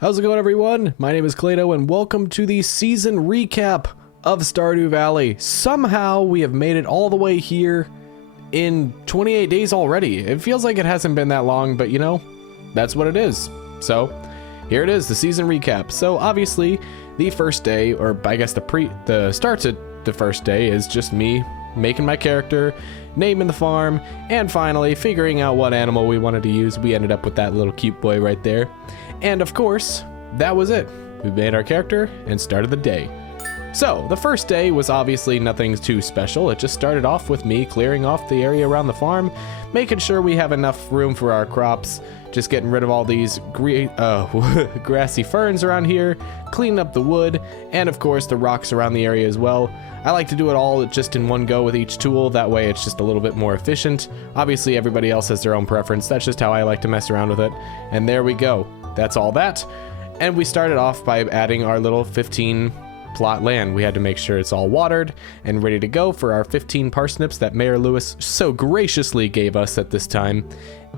How's it going, everyone? My name is ClayDoh, and welcome to the season recap of Stardew Valley. Somehow, we have made it all the way here in 28 days already. It feels like it hasn't been that long, but you know, that's what it is. So, here it is, the season recap. So, obviously, the first day, or I guess the start to the first day is just me making my character, naming the farm, and finally figuring out what animal we wanted to use. We ended up with that little cute boy right there. And of course, that was it. We made our character and started the day. So, the first day was obviously nothing too special. It just started off with me clearing off the area around the farm, making sure we have enough room for our crops, just getting rid of all these grassy ferns around here, cleaning up the wood, and of course the rocks around the area as well. I like to do it all just in one go with each tool, that way it's just a little bit more efficient. Obviously everybody else has their own preference, that's just how I like to mess around with it. And there we go. That's all that. And we started off by adding our little 15 plot land. We had to make sure it's all watered and ready to go for our 15 parsnips that Mayor Lewis so graciously gave us at this time.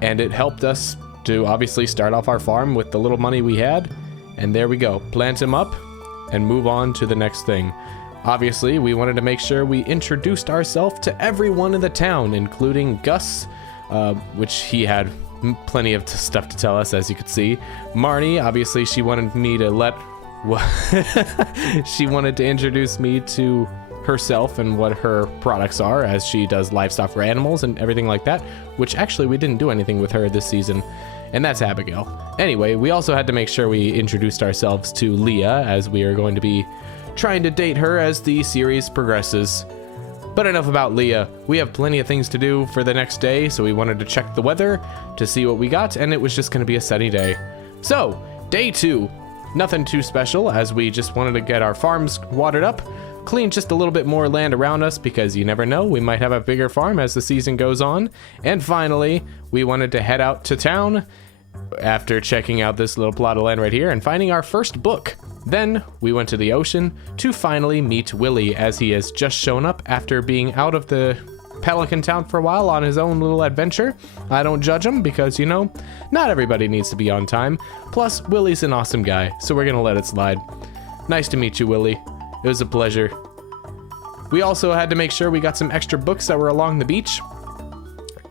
And it helped us to obviously start off our farm with the little money we had. And there we go. Plant them up and move on to the next thing. Obviously, we wanted to make sure we introduced ourselves to everyone in the town, including Gus, which he had plenty of stuff to tell us, as you could see. Marnie, obviously, she wanted me to she wanted to introduce me to herself and what her products are, as she does livestock for animals and everything like that, which actually we didn't do anything with her this season, and that's Abigail. Anyway, we also had to make sure we introduced ourselves to Leah, as we are going to be trying to date her as the series progresses. But enough about Leah. We have plenty of things to do for the next day, so we wanted to check the weather to see what we got, and it was just going to be a sunny day. So, day 2. Nothing too special, as we just wanted to get our farms watered up, clean just a little bit more land around us, because you never know, we might have a bigger farm as the season goes on. And finally, we wanted to head out to town after checking out this little plot of land right here and finding our first book. Then we went to the ocean to finally meet Willie, as he has just shown up after being out of the Pelican Town for a while on his own little adventure. I don't judge him because, you know, not everybody needs to be on time. Plus, Willie's an awesome guy, so we're gonna let it slide. Nice to meet you, Willie. It was a pleasure. We also had to make sure we got some extra books that were along the beach.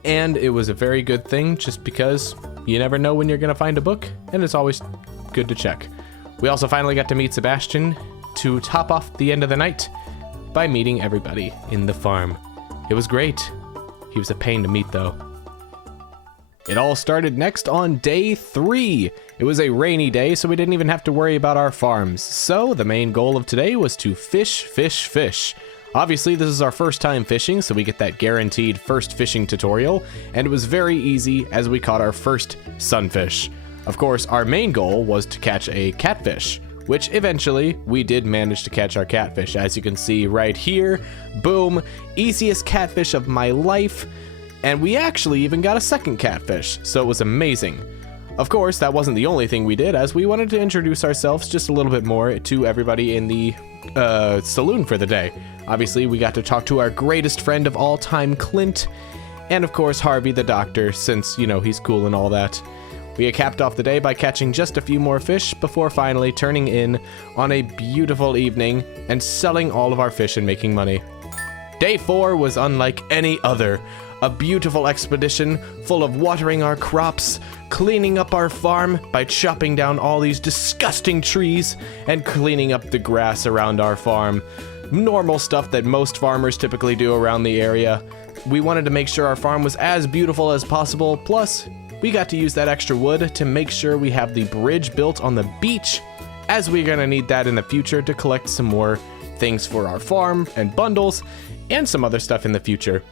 And it was a very good thing, just because you never know when you're gonna find a book, and it's always good to check. We also finally got to meet Sebastian to top off the end of the night by meeting everybody in the farm. It was great. He was a pain to meet, though. It all started next on day 3. It was a rainy day, so we didn't even have to worry about our farms. So the main goal of today was to fish, fish, fish. Obviously, this is our first time fishing, so we get that guaranteed first fishing tutorial, and it was very easy as we caught our first sunfish. Of course, our main goal was to catch a catfish, which eventually we did manage to catch our catfish. As you can see right here, boom, easiest catfish of my life. And we actually even got a second catfish, so it was amazing. Of course, that wasn't the only thing we did, as we wanted to introduce ourselves just a little bit more to everybody in the saloon for the day. Obviously, we got to talk to our greatest friend of all time, Clint, and of course, Harvey the doctor, since, you know, he's cool and all that. We capped off the day by catching just a few more fish before finally turning in on a beautiful evening and selling all of our fish and making money. Day 4 was unlike any other. A beautiful expedition full of watering our crops, cleaning up our farm by chopping down all these disgusting trees, and cleaning up the grass around our farm. Normal stuff that most farmers typically do around the area. We wanted to make sure our farm was as beautiful as possible, plus we got to use that extra wood to make sure we have the bridge built on the beach, as we're gonna need that in the future to collect some more things for our farm and bundles and some other stuff in the future.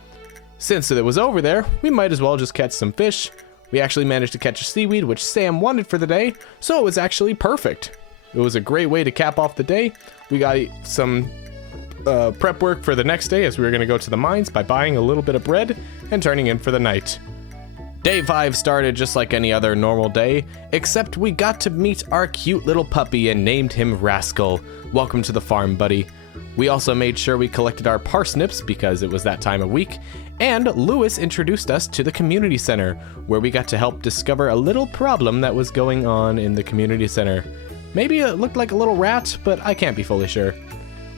Since it was over there, we might as well just catch some fish. We actually managed to catch a seaweed, which Sam wanted for the day, so it was actually perfect. It was a great way to cap off the day. We got some prep work for the next day, as we were gonna go to the mines by buying a little bit of bread and turning in for the night. Day 5 started just like any other normal day, except we got to meet our cute little puppy and named him Rascal. Welcome to the farm, buddy. We also made sure we collected our parsnips because it was that time of week, And Lewis introduced us to the community center, where we got to help discover a little problem that was going on in the community center. Maybe it looked like a little rat, but I can't be fully sure.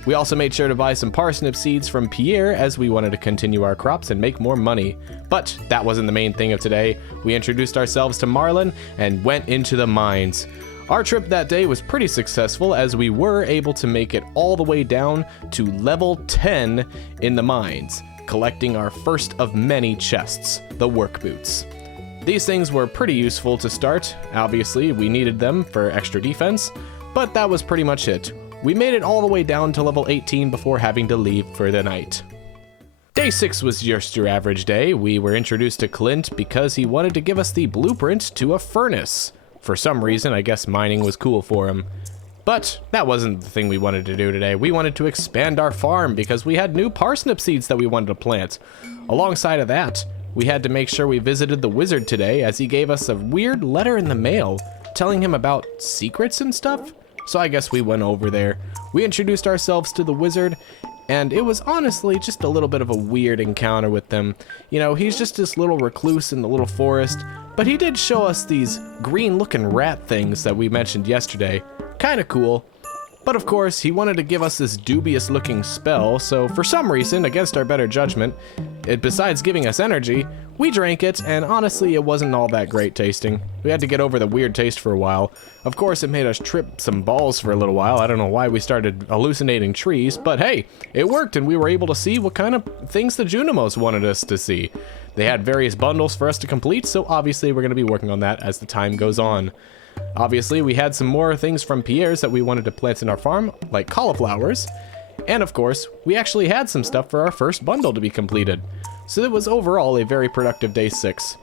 We also made sure to buy some parsnip seeds from Pierre as we wanted to continue our crops and make more money. But that wasn't the main thing of today. We introduced ourselves to Marlin and went into the mines. Our trip that day was pretty successful as we were able to make it all the way down to level 10 in the mines, collecting our first of many chests, the work boots. These things were pretty useful to start. Obviously, we needed them for extra defense, but that was pretty much it. We made it all the way down to level 18 before having to leave for the night. Day 6 was just your average day. We were introduced to Clint because he wanted to give us the blueprint to a furnace. For some reason, I guess mining was cool for him. But that wasn't the thing we wanted to do today. We wanted to expand our farm because we had new parsnip seeds that we wanted to plant. Alongside of that, we had to make sure we visited the wizard today as he gave us a weird letter in the mail telling him about secrets and stuff. So I guess we went over there. We introduced ourselves to the wizard, and it was honestly just a little bit of a weird encounter with them. You know, he's just this little recluse in the little forest, but he did show us these green-looking rat things that we mentioned yesterday. Kinda cool. But of course, he wanted to give us this dubious-looking spell, so for some reason, against our better judgment, besides giving us energy, we drank it, and honestly, it wasn't all that great tasting. We had to get over the weird taste for a while. Of course, it made us trip some balls for a little while. I don't know why we started hallucinating trees, but hey, it worked, and we were able to see what kind of things the Junimos wanted us to see. They had various bundles for us to complete, so obviously we're going to be working on that as the time goes on. Obviously, we had some more things from Pierre's that we wanted to plant in our farm, like cauliflowers. And of course, we actually had some stuff for our first bundle to be completed. So it was overall a very productive day 6.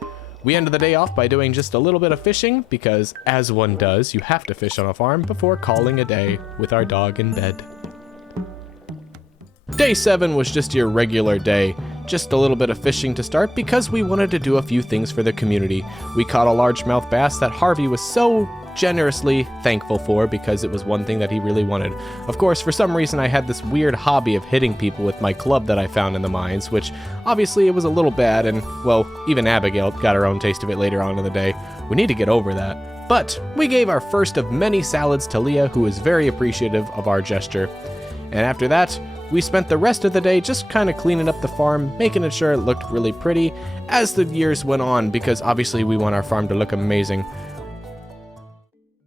We ended the day off by doing just a little bit of fishing, because as one does, you have to fish on a farm before calling a day with our dog in bed. Day 7 was just your regular day. Just a little bit of fishing to start because we wanted to do a few things for the community. We caught a largemouth bass that Harvey was so generously thankful for because it was one thing that he really wanted. Of course, for some reason I had this weird hobby of hitting people with my club that I found in the mines, which obviously it was a little bad, and well, even Abigail got her own taste of it later on in the day. We need to get over that. But we gave our first of many salads to Leah, who was very appreciative of our gesture. And after that, we spent the rest of the day just kind of cleaning up the farm, making sure it looked really pretty as the years went on, because obviously we want our farm to look amazing.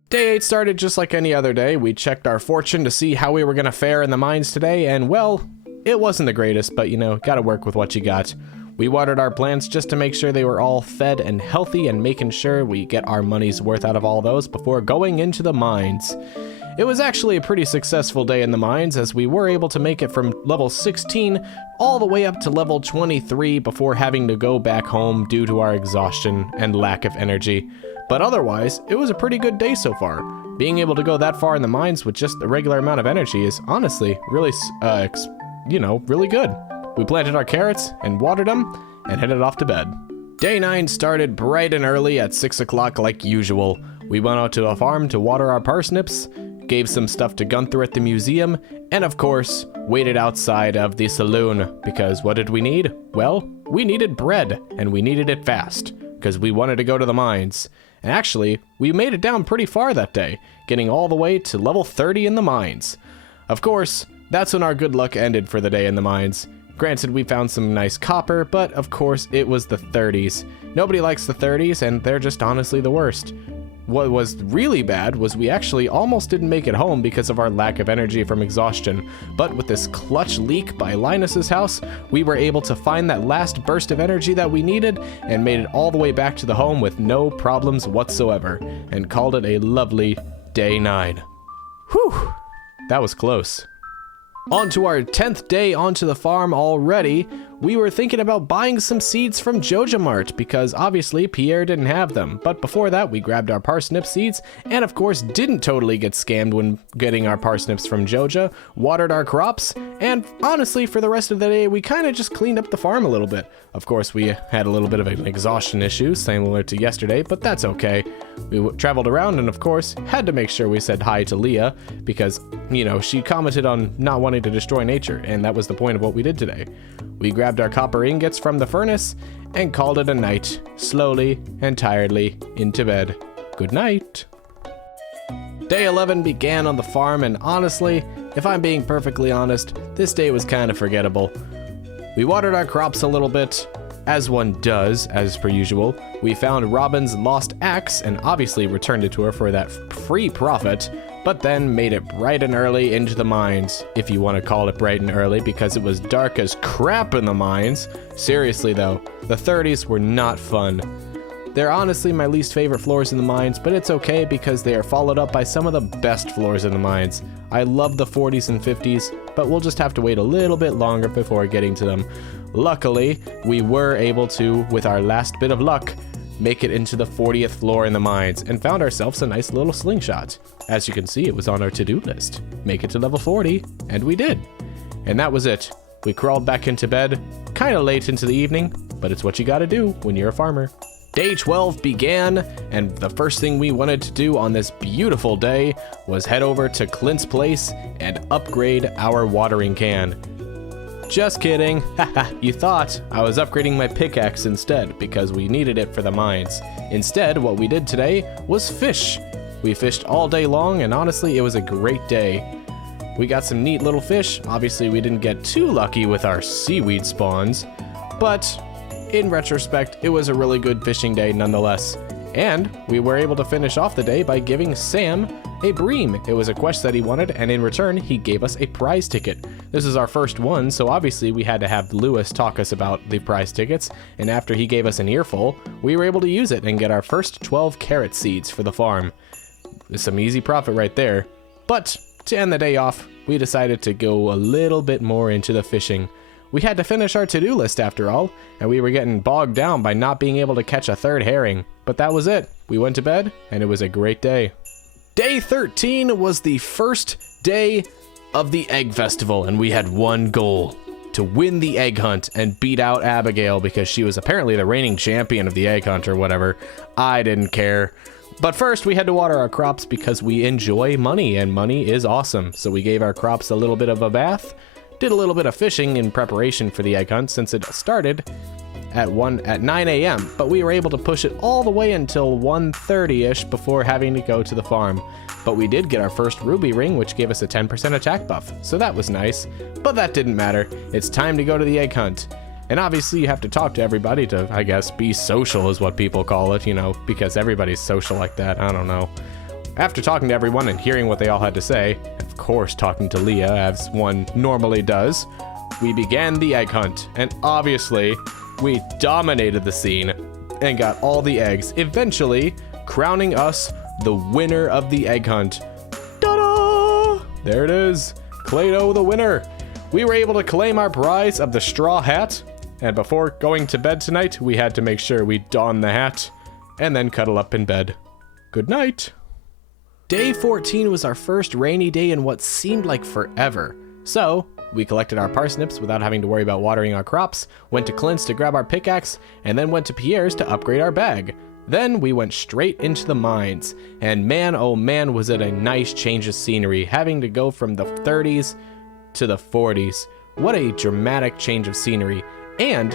Day 8 started just like any other day. We checked our fortune to see how we were going to fare in the mines today, and well, it wasn't the greatest, but you know, gotta work with what you got. We watered our plants just to make sure they were all fed and healthy, and making sure we get our money's worth out of all those before going into the mines. It was actually a pretty successful day in the mines, as we were able to make it from level 16 all the way up to level 23 before having to go back home due to our exhaustion and lack of energy. But otherwise, it was a pretty good day so far. Being able to go that far in the mines with just the regular amount of energy is honestly really, really good. We planted our carrots and watered them and headed off to bed. Day 9 started bright and early at 6 o'clock like usual. We went out to a farm to water our parsnips, gave some stuff to Gunther at the museum, and of course, waited outside of the saloon, because what did we need? Well, we needed bread, and we needed it fast, because we wanted to go to the mines. And actually, we made it down pretty far that day, getting all the way to level 30 in the mines. Of course, that's when our good luck ended for the day in the mines. Granted, we found some nice copper, but of course, it was the 30s. Nobody likes the 30s, and they're just honestly the worst. What was really bad was we actually almost didn't make it home because of our lack of energy from exhaustion. But with this clutch leak by Linus's house, we were able to find that last burst of energy that we needed and made it all the way back to the home with no problems whatsoever, and called it a lovely day 9. Whew, that was close. On to our 10th day onto the farm already. We were thinking about buying some seeds from Joja Mart because obviously Pierre didn't have them. But before that, we grabbed our parsnip seeds and of course didn't totally get scammed when getting our parsnips from Joja, watered our crops, and honestly for the rest of the day we kind of just cleaned up the farm a little bit. Of course we had a little bit of an exhaustion issue similar to yesterday, but that's okay. We traveled around and of course had to make sure we said hi to Leah because, you know, she commented on not wanting to destroy nature, and that was the point of what we did today. We grabbed our copper ingots from the furnace and called it a night, slowly and tiredly into bed. Good night. Day 11 began on the farm, and honestly, if I'm being perfectly honest, this day was kind of forgettable. We watered our crops a little bit, as one does, as per usual. We found Robin's lost axe and obviously returned it to her for that free profit, but then made it bright and early into the mines, if you want to call it bright and early, because it was dark as crap in the mines. Seriously though, the 30s were not fun. They're honestly my least favorite floors in the mines, but it's okay because they are followed up by some of the best floors in the mines. I love the 40s and 50s, but we'll just have to wait a little bit longer before getting to them. Luckily, we were able to, with our last bit of luck, make it into the 40th floor in the mines and found ourselves a nice little slingshot. As you can see, it was on our to-do list. Make it to level 40, and we did. And that was it. We crawled back into bed, kind of late into the evening, but it's what you gotta do when you're a farmer. Day 12 began, and the first thing we wanted to do on this beautiful day was head over to Clint's place and upgrade our watering can. Just kidding. Haha, you thought I was upgrading my pickaxe instead because we needed it for the mines. Instead, what we did today was fish. We fished all day long, and honestly, it was a great day. We got some neat little fish. Obviously, we didn't get too lucky with our seaweed spawns, but in retrospect, it was a really good fishing day nonetheless. And we were able to finish off the day by giving Sam a bream. It was a quest that he wanted, and in return, he gave us a prize ticket. This is our first one, so obviously we had to have Lewis talk us about the prize tickets, and after he gave us an earful, we were able to use it and get our first 12 carrot seeds for the farm. Some easy profit right there. But to end the day off, we decided to go a little bit more into the fishing. We had to finish our to-do list after all, and we were getting bogged down by not being able to catch a third herring. But that was it. We went to bed, and it was a great day. Day 13 was the first day of the Egg Festival, and we had one goal: to win the egg hunt and beat out Abigail, because she was apparently the reigning champion of the egg hunt or whatever. I didn't care. But first, we had to water our crops because we enjoy money, and money is awesome. So we gave our crops a little bit of a bath, did a little bit of fishing in preparation for the egg hunt since it started at 9 a.m., but we were able to push it all the way until 1:30ish before having to go to the farm. But we did get our first ruby ring, which gave us a 10% attack buff, so that was nice. But that didn't matter. It's time to go to the egg hunt. And obviously you have to talk to everybody to, I guess, be social is what people call it, you know, because everybody's social like that. I don't know. After talking to everyone and hearing what they all had to say, of course talking to Leah as one normally does, we began the egg hunt. And obviously, we dominated the scene and got all the eggs, eventually crowning us the winner of the egg hunt. Ta-da! There it is. ClayDoh the winner. We were able to claim our prize of the straw hat, and before going to bed tonight, we had to make sure we don the hat and then cuddle up in bed. Good night. Day 14 was our first rainy day in what seemed like forever. So, we collected our parsnips without having to worry about watering our crops, went to Clint's to grab our pickaxe, and then went to Pierre's to upgrade our bag. Then we went straight into the mines, and man oh man was it a nice change of scenery, having to go from the 30s to the 40s. What a dramatic change of scenery. And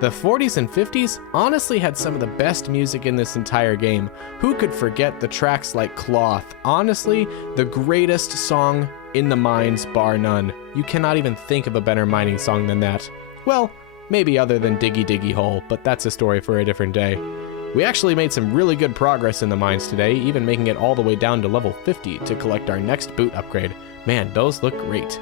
the 40s and 50s honestly had some of the best music in this entire game. Who could forget the tracks like Cloth? Honestly, the greatest song in the mines, bar none. You cannot even think of a better mining song than that. Well, maybe other than Diggy Diggy Hole, but that's a story for a different day. We actually made some really good progress in the mines today, even making it all the way down to level 50 to collect our next boot upgrade. Man, those look great.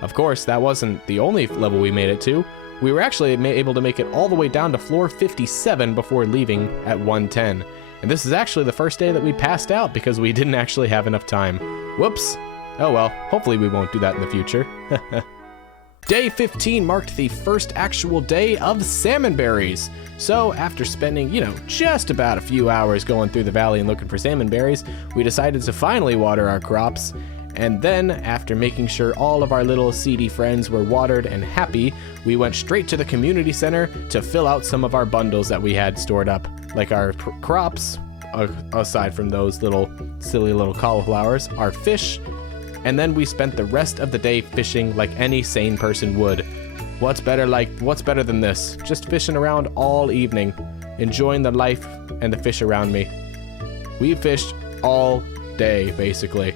Of course, that wasn't the only level we made it to. We were actually able to make it all the way down to floor 57 before leaving at 110. And this is actually the first day that we passed out because we didn't actually have enough time. Whoops. Oh well, hopefully we won't do that in the future. Day 15 marked the first actual day of salmon berries. So after spending, just about a few hours going through the valley and looking for salmon berries, we decided to finally water our crops. And then, after making sure all of our little seedy friends were watered and happy, we went straight to the community center to fill out some of our bundles that we had stored up, like our crops, aside from those silly little cauliflowers, our fish, and then we spent the rest of the day fishing like any sane person would. What's better than this? Just fishing around all evening, enjoying the life and the fish around me. We fished all day, basically,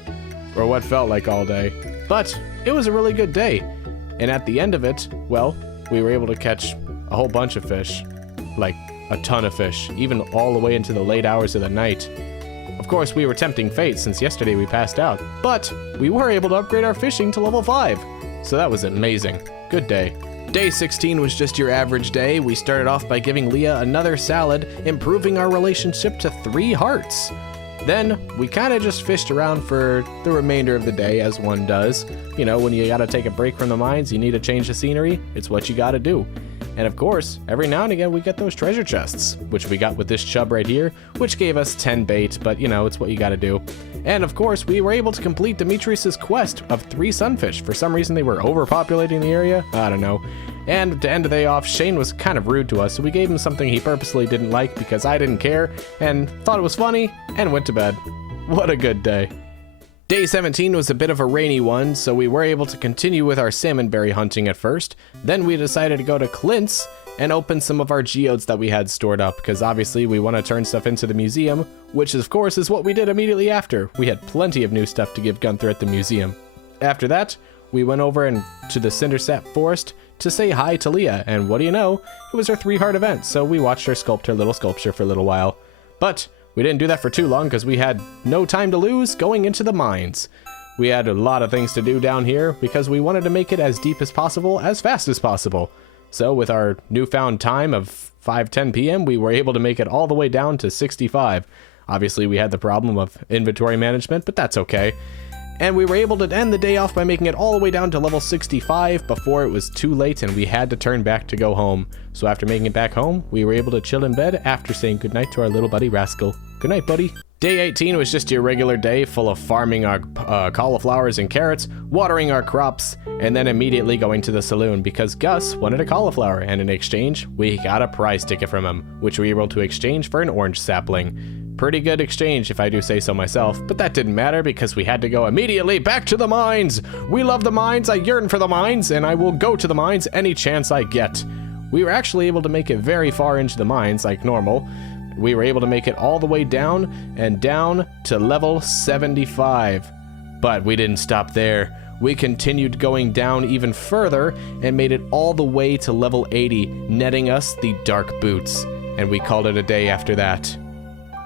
or what felt like all day, but it was a really good day. And at the end of it, well, we were able to catch a whole bunch of fish, like a ton of fish, even all the way into the late hours of the night. Of course, we were tempting fate since yesterday we passed out, but we were able to upgrade our fishing to level 5. So that was amazing. Good day. Day 16 was just your average day. We started off by giving Leah another salad, improving our relationship to 3 hearts. Then we kind of just fished around for the remainder of the day, as one does. You know, when you gotta take a break from the mines, you need to change the scenery, it's what you gotta do. And of course, every now and again we get those treasure chests, which we got with this chub right here, which gave us 10 bait, but you know, it's what you gotta do. And of course, we were able to complete Demetrius's quest of 3 sunfish. For some reason, they were overpopulating the area, I don't know. And to end the day off, Shane was kind of rude to us, so we gave him something he purposely didn't like because I didn't care and thought it was funny and went to bed. What a good day. Day 17 was a bit of a rainy one, so we were able to continue with our salmonberry hunting at first. Then we decided to go to Clint's and open some of our geodes that we had stored up, because obviously we want to turn stuff into the museum, which of course is what we did immediately after. We had plenty of new stuff to give Gunther at the museum. After that, we went over to the Cindersap Forest to say hi to Leah, and what do you know, it was her 3-heart event, so we watched her sculpt her little sculpture for a little while. But we didn't do that for too long because we had no time to lose going into the mines. We had a lot of things to do down here because we wanted to make it as deep as possible, as fast as possible. So with our newfound time of 5:10 p.m., we were able to make it all the way down to 65. Obviously, we had the problem of inventory management, but that's okay. And we were able to end the day off by making it all the way down to level 65 before it was too late and we had to turn back to go home. So after making it back home, we were able to chill in bed after saying goodnight to our little buddy Rascal. Good night, buddy. Day 18 was just your regular day full of farming our cauliflowers and carrots, watering our crops, and then immediately going to the saloon because Gus wanted a cauliflower, and in exchange, we got a prize ticket from him, which we were able to exchange for an orange sapling. Pretty good exchange, if I do say so myself, but that didn't matter because we had to go immediately back to the mines. We love the mines, I yearn for the mines, and I will go to the mines any chance I get. We were actually able to make it very far into the mines like normal. We were able to make it all the way down and down to level 75. But we didn't stop there. We continued going down even further and made it all the way to level 80, netting us the dark boots. And we called it a day after that.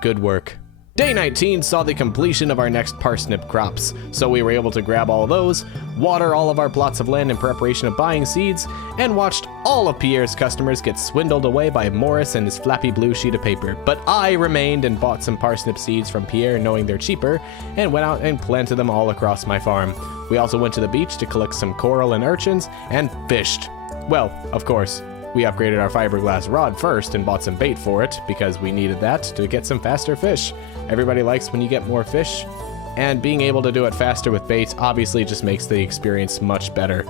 Good work. Day 19 saw the completion of our next parsnip crops, so we were able to grab all those, water all of our plots of land in preparation of buying seeds, and watched all of Pierre's customers get swindled away by Morris and his flappy blue sheet of paper. But I remained and bought some parsnip seeds from Pierre knowing they're cheaper, and went out and planted them all across my farm. We also went to the beach to collect some coral and urchins, and fished. Well, of course. We upgraded our fiberglass rod first and bought some bait for it because we needed that to get some faster fish. Everybody likes when you get more fish, and being able to do it faster with bait obviously just makes the experience much better.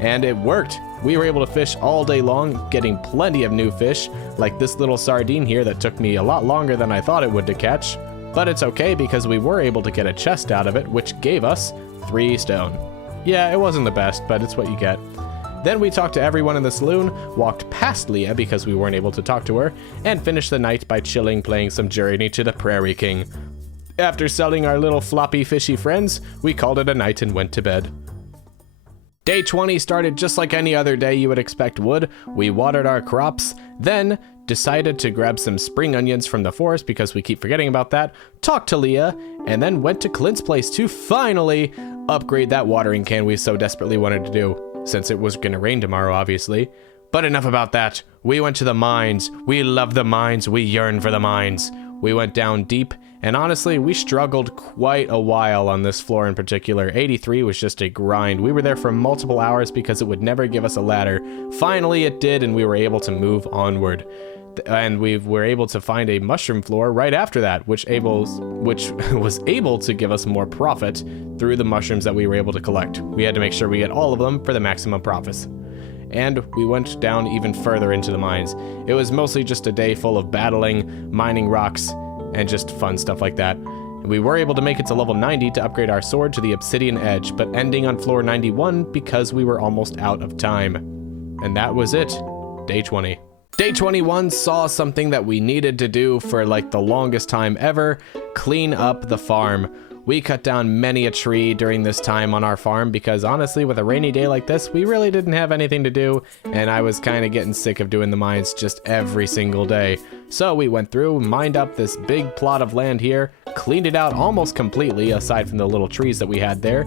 And it worked. We were able to fish all day long, getting plenty of new fish, like this little sardine here that took me a lot longer than I thought it would to catch. But it's okay because we were able to get a chest out of it, which gave us 3 stone. Yeah, it wasn't the best, but it's what you get. Then we talked to everyone in the saloon, walked past Leah because we weren't able to talk to her, and finished the night by chilling playing some Journey to the Prairie King. After selling our little floppy fishy friends, we called it a night and went to bed. Day 20 started just like any other day you would expect would. We watered our crops, then decided to grab some spring onions from the forest because we keep forgetting about that, talked to Leah, and then went to Clint's place to finally upgrade that watering can we so desperately wanted to do. Since it was gonna rain tomorrow, obviously. But enough about that. We went to the mines. We love the mines. We yearn for the mines. We went down deep, and honestly, we struggled quite a while on this floor in particular. 83 was just a grind. We were there for multiple hours because it would never give us a ladder. Finally, it did, and we were able to move onward. And we were able to find a mushroom floor right after that, which was able to give us more profit through the mushrooms that we were able to collect. We had to make sure we get all of them for the maximum profits. And we went down even further into the mines. It was mostly just a day full of battling, mining rocks, and just fun stuff like that. We were able to make it to level 90 to upgrade our sword to the Obsidian Edge, but ending on floor 91 because we were almost out of time. And that was it. Day 20. Day 21 saw something that we needed to do for like the longest time ever: clean up the farm. We cut down many a tree during this time on our farm because honestly, with a rainy day like this, we really didn't have anything to do, and I was kind of getting sick of doing the mines just every single day. So we went through, mined up this big plot of land here, cleaned it out almost completely aside from the little trees that we had there,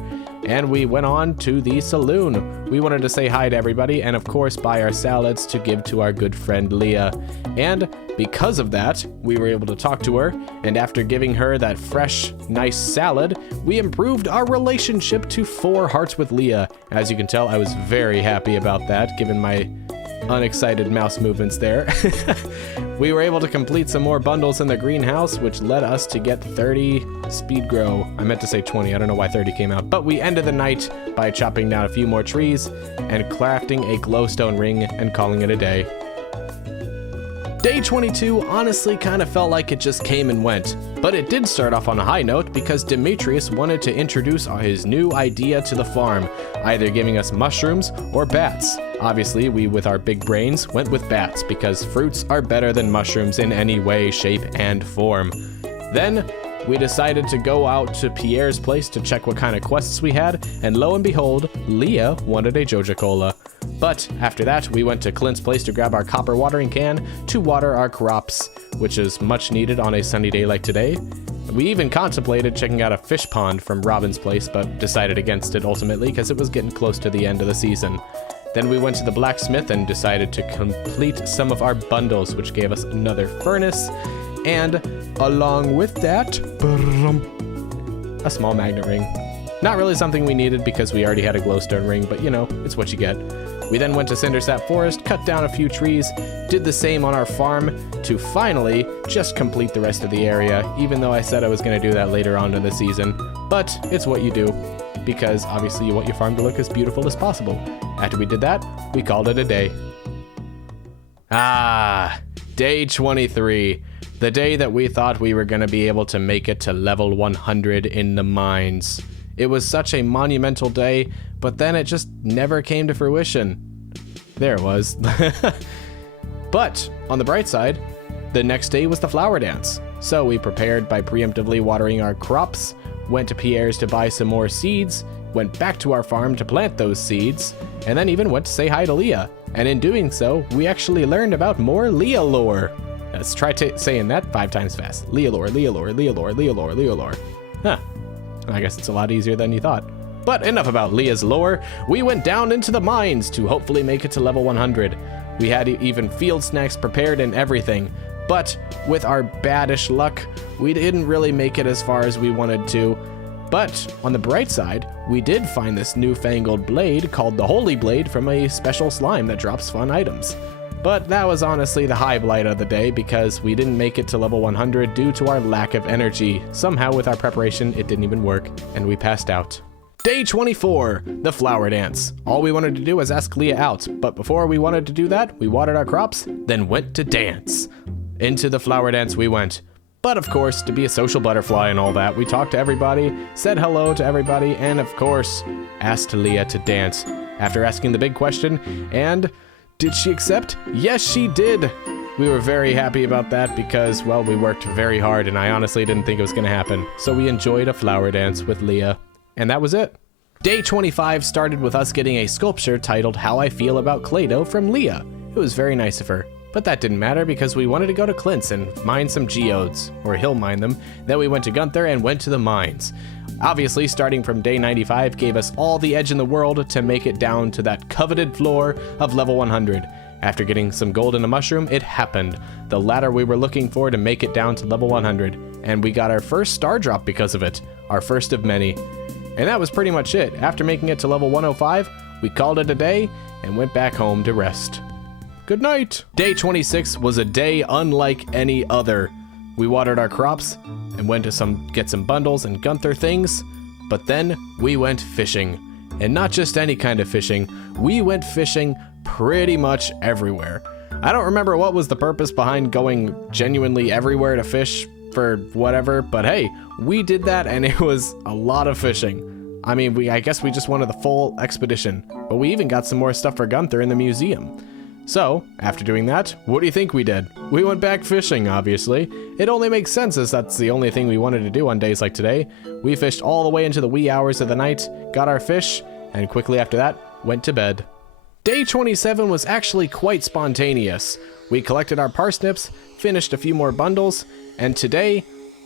and we went on to the saloon. We wanted to say hi to everybody and of course buy our salads to give to our good friend Leah. And because of that, we were able to talk to her, and after giving her that fresh, nice salad, we improved our relationship to 4 hearts with Leah. As you can tell, I was very happy about that, given my unexcited mouse movements there. We were able to complete some more bundles in the greenhouse, which led us to get 30 speed grow. I meant to say 20, I don't know why 30 came out. But we ended the night by chopping down a few more trees and crafting a glowstone ring and calling it a day. Day 22 honestly kind of felt like it just came and went, but it did start off on a high note because Demetrius wanted to introduce his new idea to the farm, either giving us mushrooms or bats. Obviously, we with our big brains went with bats because fruits are better than mushrooms in any way, shape, and form. Then we decided to go out to Pierre's place to check what kind of quests we had, and lo and behold, Leah wanted a Joja Cola. But after that, we went to Clint's place to grab our copper watering can to water our crops, which is much needed on a sunny day like today. We even contemplated checking out a fish pond from Robin's place, but decided against it ultimately because it was getting close to the end of the season. Then we went to the blacksmith and decided to complete some of our bundles, which gave us another furnace, and along with that, a small magnet ring. Not really something we needed because we already had a glowstone ring, but you know, it's what you get. We then went to Cindersap Forest, cut down a few trees, did the same on our farm to finally just complete the rest of the area, even though I said I was going to do that later on in the season. But it's what you do, because obviously you want your farm to look as beautiful as possible. After we did that, we called it a day. Day 23. The day that we thought we were going to be able to make it to level 100 in the mines. It was such a monumental day, but then it just never came to fruition. There it was. But on the bright side, the next day was the flower dance. So we prepared by preemptively watering our crops, went to Pierre's to buy some more seeds, went back to our farm to plant those seeds, and then even went to say hi to Leah. And in doing so, we actually learned about more Leah lore. Let's try saying that 5 times fast. Leah lore, Leah lore, Leah lore, Leah lore, Leah lore. Huh. I guess it's a lot easier than you thought. But enough about Leah's lore. We went down into the mines to hopefully make it to level 100. We had even field snacks prepared and everything. But with our baddish luck, we didn't really make it as far as we wanted to. But on the bright side, we did find this newfangled blade called the Holy Blade from a special slime that drops fun items. But that was honestly the highlight of the day because we didn't make it to level 100 due to our lack of energy. Somehow with our preparation, it didn't even work, and we passed out. Day 24, the flower dance. All we wanted to do was ask Leah out, but before we wanted to do that, we watered our crops, then went to dance. Into the flower dance we went. But of course, to be a social butterfly and all that, we talked to everybody, said hello to everybody, and of course, asked Leah to dance. After asking the big question, and did she accept? Yes, she did. We were very happy about that because, well, we worked very hard and I honestly didn't think it was going to happen. So we enjoyed a flower dance with Leah. And that was it. Day 25 started with us getting a sculpture titled How I Feel About ClayDoh from Leah. It was very nice of her. But that didn't matter because we wanted to go to Clint's and mine some geodes, or he'll mine them. Then we went to Gunther and went to the mines. Obviously, starting from day 95 gave us all the edge in the world to make it down to that coveted floor of level 100. After getting some gold and a mushroom, it happened. The ladder we were looking for to make it down to level 100. And we got our first star drop because of it. Our first of many. And that was pretty much it. After making it to level 105, we called it a day and went back home to rest. Good night. Day 26 was a day unlike any other. We watered our crops and went to get some bundles and Gunther things, but then we went fishing. And not just any kind of fishing, we went fishing pretty much everywhere. I don't remember what was the purpose behind going genuinely everywhere to fish for whatever, but hey, we did that and it was a lot of fishing. I mean, I guess we just wanted the full expedition, but we even got some more stuff for Gunther in the museum. So, after doing that, what do you think we did? We went back fishing, obviously. It only makes sense as that's the only thing we wanted to do on days like today. We fished all the way into the wee hours of the night, got our fish, and quickly after that, went to bed. Day 27 was actually quite spontaneous. We collected our parsnips, finished a few more bundles, and today,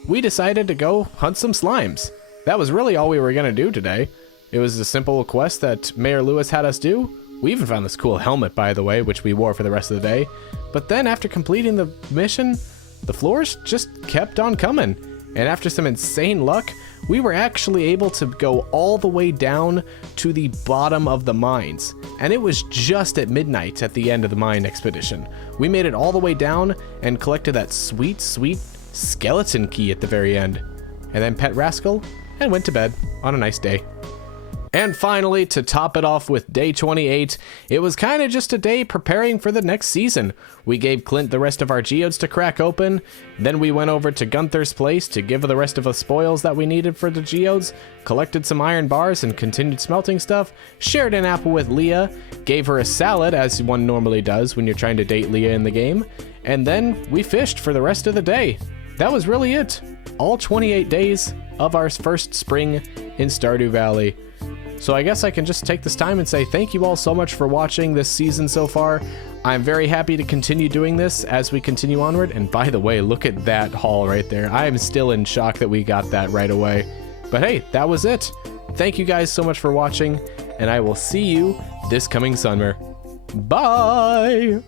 we decided to go hunt some slimes. That was really all we were going to do today. It was a simple quest that Mayor Lewis had us do. We even found this cool helmet, by the way, which we wore for the rest of the day. But then after completing the mission, the floors just kept on coming. And after some insane luck, we were actually able to go all the way down to the bottom of the mines. And it was just at midnight at the end of the mine expedition. We made it all the way down and collected that sweet, sweet skeleton key at the very end. And then pet Rascal and went to bed on a nice day. And finally, to top it off with day 28, it was kind of just a day preparing for the next season. We gave Clint the rest of our geodes to crack open, then we went over to Gunther's place to give the rest of the spoils that we needed for the geodes, collected some iron bars and continued smelting stuff, shared an apple with Leah, gave her a salad as one normally does when you're trying to date Leah in the game, and then we fished for the rest of the day. That was really it. All 28 days of our first spring in Stardew Valley. So I guess I can just take this time and say thank you all so much for watching this season so far. I'm very happy to continue doing this as we continue onward. And by the way, look at that haul right there. I am still in shock that we got that right away. But hey, that was it. Thank you guys so much for watching, and I will see you this coming summer. Bye!